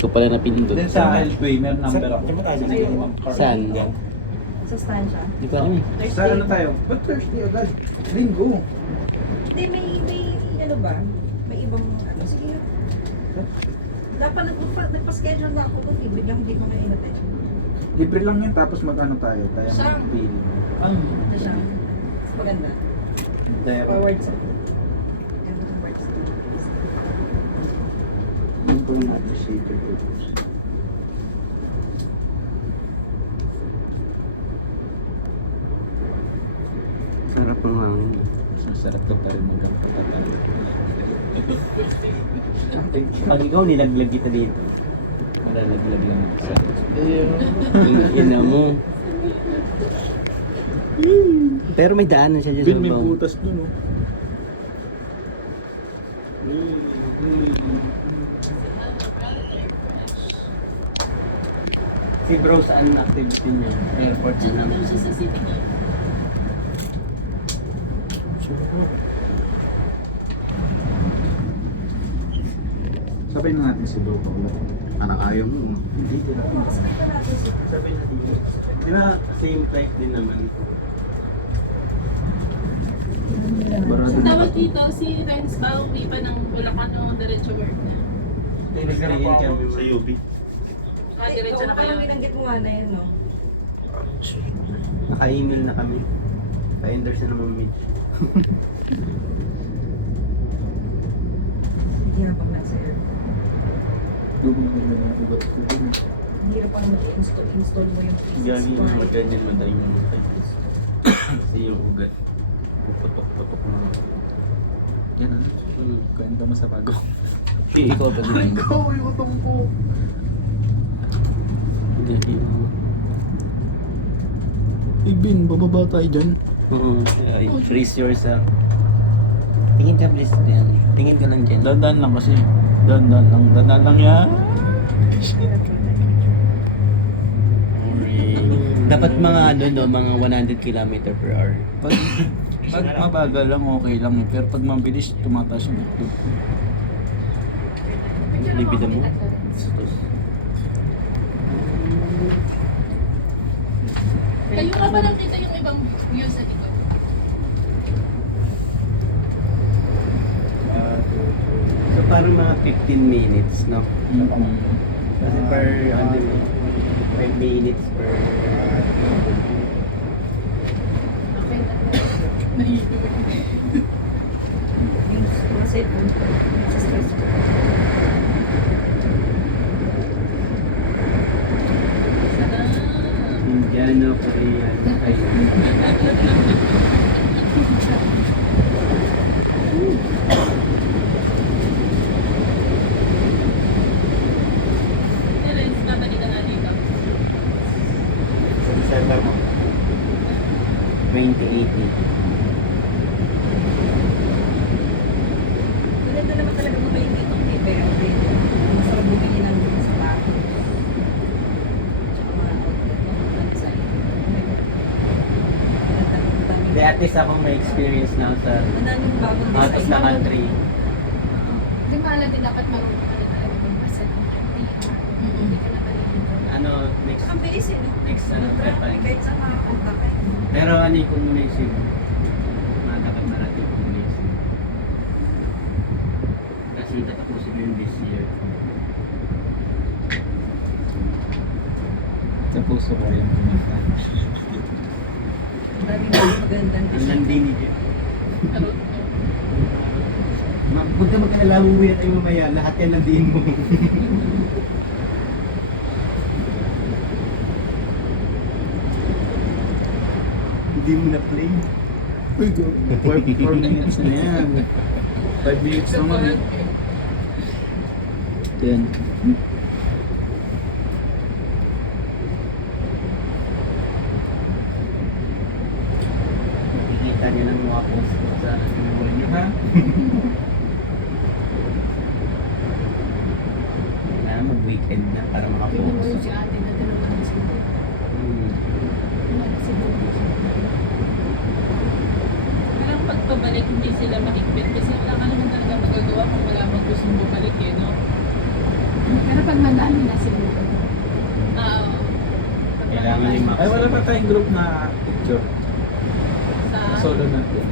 Ko pala napindot. Then sa Healthway, meron number ako. Saan? Sa stansya. Hindi ko alam eh. Sa ano tayo? Ba't Thursday agad? Linggo. Hindi, may ano ba? May ibang ano. Sige. Dapat nagpa-schedule na ako doon. Biglang hindi ko na in-attend. Libre lang yan, tapos mag-ano tayo. Tayo Saan? mag-pili. Ito siya. Mas maganda. Tayo. Forward sa. Ganda ng words. Yung po natin shaker ko. Sarap ng hangin. Masarap ka pa rin mag-patatalo. Pag ikaw nilaglag kita dito. Malalaglag lang sa... Yung ina mo. Pero may daanan siya dyan Bin, sa may babaw. butas dun, oh. Si bro saan na activity niya? Airport Diyan niya. naman siya sa city hall. Sabay na natin si Bro pag Parang ayaw mo. Hindi, Masakit na natin siya. Sabi na di ba same flight din naman? Barado Ang na tawag ako. dito, si Renz Baumi pa ng Bulacan o diretso work na. Nagkaroon kami sa UB. Diretso na kayo. Parang binanggit mo nga na yun, no? Naka-email na kami. Pa-endorse na naman Mitch. Hindi na pag nasa air. Lubong na ng ugat ko. Hindi na pang install mo yung Gagi na ganyan madaling mamatay. Kasi yung ugat. Puputok-putok na. Yan ah. Kwento mo sa bago. Ikaw pa din. Ikaw yung utong ko. Hindi. Ibin, bababa tayo dyan. Oo. Freeze yourself. Tingin ka please dyan. Tingin ka lang dyan. Dandan lang kasi. Dandan lang yan. Dapat mga ano no, mga 100 km per hour. Pag mabagal lang, okay lang. Pero pag mabilis, tumataas yung itlog. Libido mo. Kayo nga ba nakita yung ibang view sa likod? So parang mga 15 minutes, no? Kasi per ano, 5 minutes per... Okay na. Naiiwan. Yung mga cellphone ko. Sa stress ko. Sarap. Indiano, Korean, Thailand. Renz, babalik ka nga dito. Sa December mo. 2018. Maganda naman talaga bumili dito kay Bebe. Masarap bumili ng mga sapatos. Tsaka mga outfit, no? Ang design. Maganda naman dami. Hindi, at least akong may experience na sa Ang daming bagong out of the design. country. Di ba alam din dapat marunong ka rin talaga magbasa ng country. Hindi ka nakalilito. Ano, next, Ang bilis eh, no? next ano, Japan. Kahit sa makapunta ka. Pero ano yung combination? Dapat marating combination. Kasi tatapusin ko yung this year. Sa puso ko rin. Ang daming magandang Ang design. landi ni Jeff. Pero, Huwag ka magkalala, umuwi tayo mamaya. Lahat yan landiin mo. Hindi mo na-play. Uy, go. 4 minutes na yan. 5 minutes naman. Yan. Nakikita niyo ng mga post ko sa memory niyo, ha? Kailangan mag-weekend na para yung makapost. si ate na tinanong si Bo. Si Bo. Walang pagpabalik, hindi sila makikipit kasi wala ka naman talaga magagawa kung wala mang gustong bumalik eh, no? Pero pag madami na siguro. Oo. Kailangan yung Ay, wala pa tayong group na picture. Sa... Solo natin.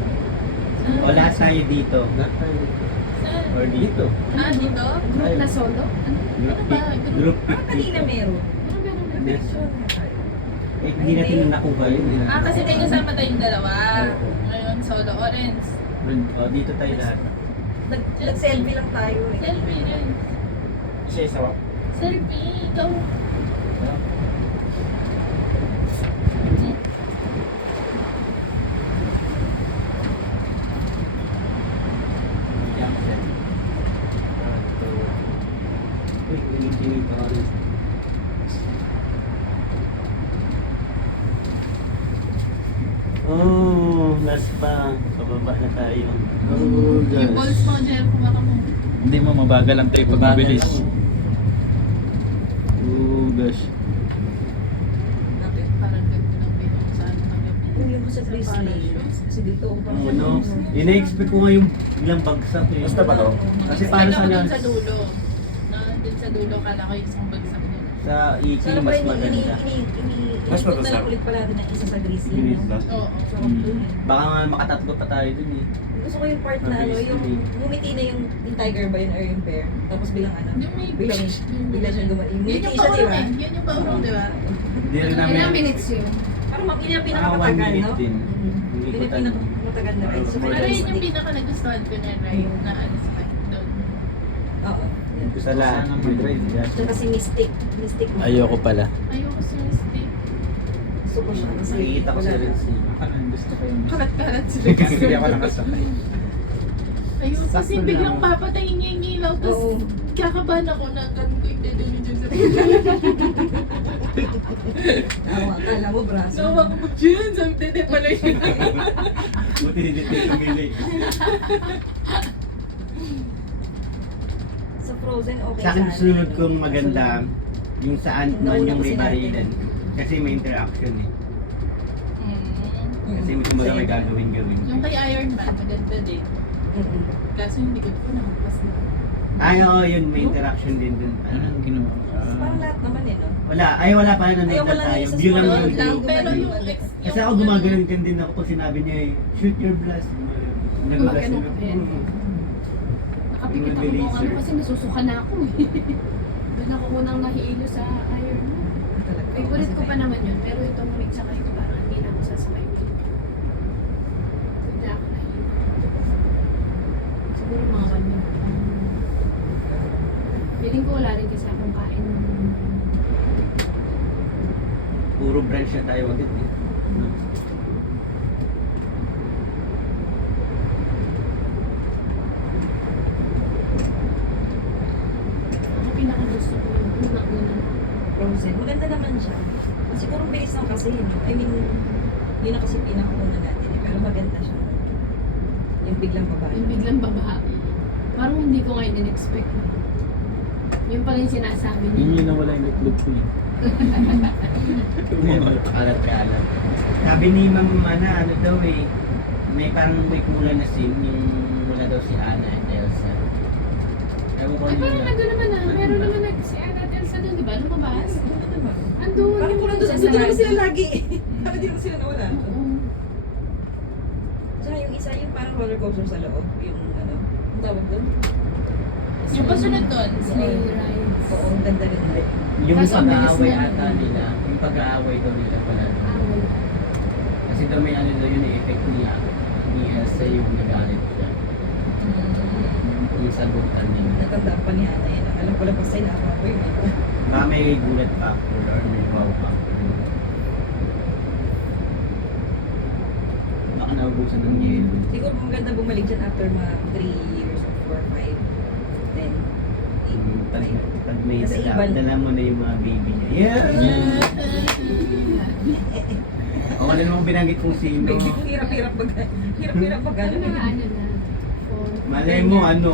O lahat tayo dito. Lahat tayo. Saan? Or dito. Ah, dito? Group na solo? Ano? Group, Ano ba? group Ah, kanina 50. meron. Ano ganun na? Yes. Picture na tayo. Eh, hindi natin nakuha yun. Ah, kasi may kasama tayong dalawa. Oo. Ngayon, solo orange. O, dito tayo lahat. Nag-selfie lang tayo eh. Selfie rin. Isa-isa ba? Selfie, ikaw. Uy, kinig pa rin. Oh, last pa. Pababa na tayo. Oh, Yung balls mo, Jeff, kumaka mo. Hindi mo, mabagal lang tayo pag mabilis. Oh, gosh. Parang ganda ng dito kung saan kagabi. Kung yung sa Grizzly. Kasi dito ako pa. Ano, ina-expect ko nga yung ilang bagsak eh. Basta ba to? Kasi para sa dun sa dulo. No, dun sa dulo, kala ko yung isang bagsak nila. sa EP Sana mas pa maganda. Mas Ikot na mabasa. lang ulit pala din ang isa sa Grizzly. Grizzly. no? Oo. Sarap dun eh. Baka nga makatatlo pa tayo dun eh. Gusto ko yung part na ano, yung ngumiti na yung tiger ba yun or yung bear. Tapos bilang ano, Yung may bilang siya gumati. Yun Ngumiti yung siya, di paurong ba? eh. Yun yung paurong, di ba? Hindi rin namin. Ilang minutes yun? Parang yun yung Mga 1 pinakamatagal, minute no? din. Mhm. Hindi Yun ko yung tan- pinakamatagal na ride. So, Pero Pero kailangan yun yung stick. pinaka nagustuhan ko na ride na ano sa doon. Oo. Yan. Sa lahat. Mag-drive dyan. Tsaka si Mystic. Mystic. Ayoko pala. Ayoko sa stick. Gusto ko siya. Kasi Nakikita ko sa wala- Red Sea. Gusto ko yung... Kalat-kalat sila. Hindi ako nakasakay. Ayun, kasi Sakto biglang lang. papatayin niya yung ilaw, tapos Oo. kakabahan ako na kan ko yung dedo ni Jen sa Awa, akala mo braso. Nawa ko mo, Jen, sabi dede pala yun. Buti hindi tayo tumili. Sa Frozen, okay Sa akin sana. sunod kong maganda yung saan man yung may Nauna ko si barilan. Kasi may interaction eh. Mm. Kasi may kumbaga may gagawin-gawin. Yung kay Iron Man, maganda din. Mm-mm. Kaso hindi ko po nakapas na. Ay, oo, yun, may interaction din dun. Anong ginawa? Parang lahat naman eh, no? Wala, ay wala pa nanonood Ay, na wala tayo. na sa View lang sunod yun. lang, Yung pero yung gumagawa. ex... Kasi ako gumagano'n din ako pag sinabi niya eh, shoot your blast. Nag-blast Gumagano sila. ka din. Nakapikit ako ng ano kasi nasusuka na ako eh. Doon ako unang nahihilo sa Iron Man. Talaga. Favorite ko pa naman yun, pero itong week tsaka ito parang hindi na ako sasakay. Bigla ako nahihilo. Siguro mga 1 minute pa. Feeling ko wala rin kasi akong kain. Puro branch na tayo agad eh. Ako pinakagusto ko yung unang-unang. Frozen. Maganda naman siya. Siguro bilis lang kasi yun. I mean, yun na kasi pinakauna natin eh. Pero maganda siya. Yung biglang babae. Yung biglang babaha. Parang hindi ko ngayon in-expect. Yun pala yung sinasabi niya. Yun yung nawala yung itlog ko eh. Kalat-kalat. Sabi ni Ma'am Mana, ano daw eh, may parang may kulang na scene yung wala daw si Anna at Elsa. Ewan ko Ay, ano parang yun. nandun naman na. Meron naman na si Anna at Elsa doon, di ba? Lumabas. Andun. Parang yung kulang isa doon. sa Doon naman hardin. sila lagi eh. Parang di naman sila nawala. Oo. Tsaka yung isa yung parang roller coaster sa loob. Yung ano, ang tawag doon? Yung pasunod doon, Sleigh rides. Oo, ang ganda rin. Yung Kaso ang bilis pag-aaway na. ata nila, yung pag-aaway daw nila wala. Ah, wala. Kasi daw may ano daw yun eh, effect niya ni Elsa yung nagalit siya. Yung sagutan nila. Natandaan pa ni Ana yun. Alam ko lang pa sa'yo na ako yun. Baka may gulat factor or may wow factor. Baka naubusan ng yelo. Siguro maganda bumalik dyan after mga 3 years or 4, 5, 10, 8, 9. Pag may Kasi dala, iban- dala mo na yung mga baby niya. Yeah! O ano namang binanggit kung sino. Baby ko hirap-hirap pag hirap-hirap pag Ano ano. na, ano na. For- Malay mo ano,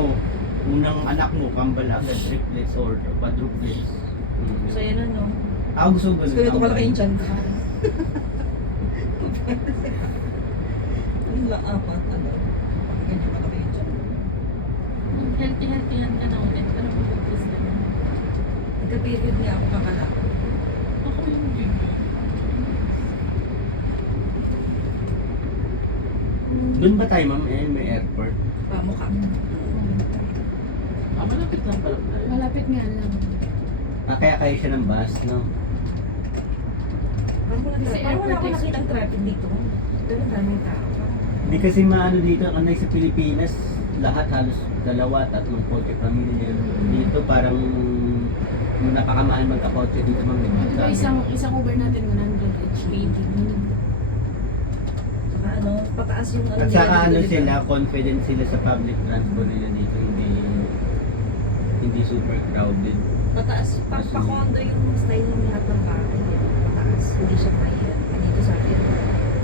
unang anak mo, kambal agad, triplets or quadruplets. Masaya na, no? Ako gusto ko Gusto ko nito kalaki yung tiyan ko. Ano lang, apat, ano? Ganyan kalaki yung tiyan ko. healthy-healthy yan ka na ulit para mag-focus ka na. Nagka-period niya ako kakalakad. Ako yung big. Doon ba tayo, ma'am? May airport. Pamukha. Malapit lang pala tayo. Malapit nga lang. Kaya kayo siya ng bus, no? Parang wala akong nakitang traffic dito. Ganun daming tao. Hindi kasi maano dito, kanay sa Pilipinas, lahat halos 2-3 kotse pamilya. Dito parang napakamahal magkakotse dito, ma'am. Diba isang Uber natin 100 HKD. Saka ano, pataas yung ano At saka ano dito, sila, confident sila sa public transport nila dito, hindi super crowded. Pataas, pa-condo yung style ng lahat ng bahay. Pataas, hindi siya kaya. Dito sa akin,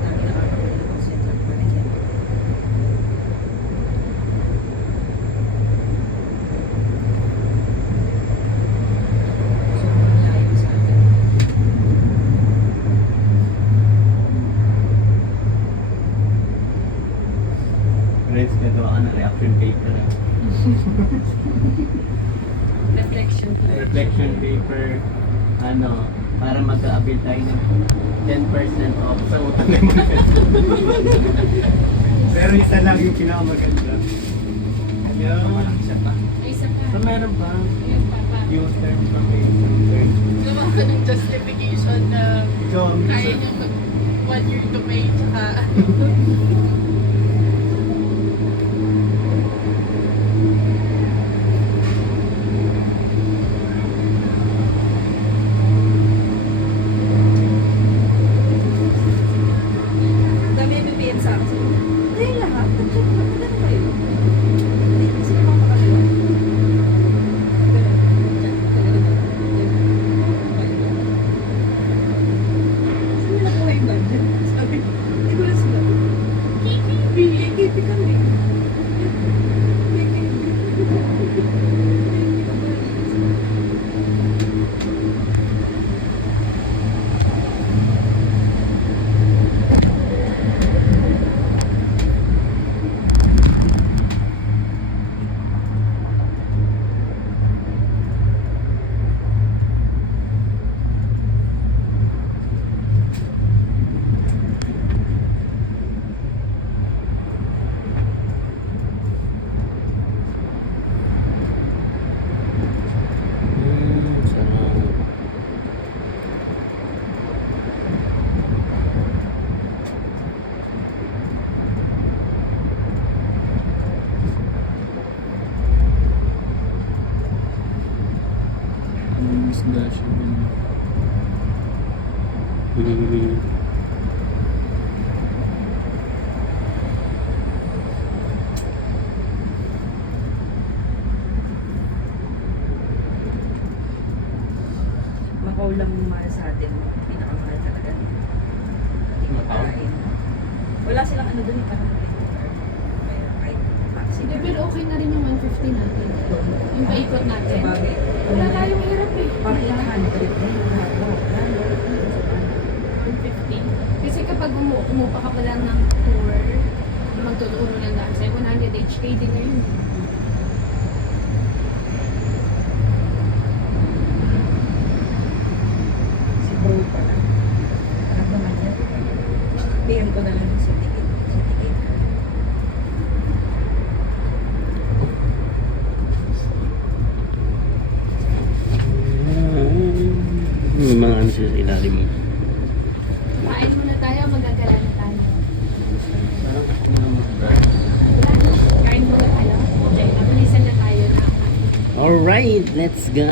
dami nakakabili ng Central Park. So, malayo sa akin. Friends, gagawa ka ng reaction paper. Reflection. Reflection paper, ano, para mag-a-avail tayo ng 10% off sa utang na mga. Pero isa lang yung pinakamaganda. Yung, Isa pa. Ay, isa pa. so meron pa, Ayun, papa. yung term from payment. Gawa ka ng justification na So, kaya niyang 1 year to pay, tsaka Ang dami yung BBM sa akin. Dahil lahat, nag-check na maganda kayo. Hindi kasi napapakalawa. Saan nila kuha yung budget? Sabi, hindi ko na sila. KKB! KKB kami. sarap. Isda siya. Macau lang mahal sa atin. Pinakamahal talaga. Macau? Wala silang ano dun, parang kaya kahit taxi. Hindi, pero okay na rin yung 150 natin. Yung paikot natin. Sabagay. Wala tayong hirap eh. Parang 800 na yung lahat mo. 150. Kasi kapag umupa ka pa lang ng tour, magtuturo ng daan sa'yo, 100 HKD na yun. Si bro pala. Anak naman niya. PM ko na lang sa ticket. Sa ticket. May mga ano sila sa ilalim mo. Kain muna tayo, magagala na tayo. Wala, kain muna tayo. Okay, mabilisan na tayo na. Alright, let's go!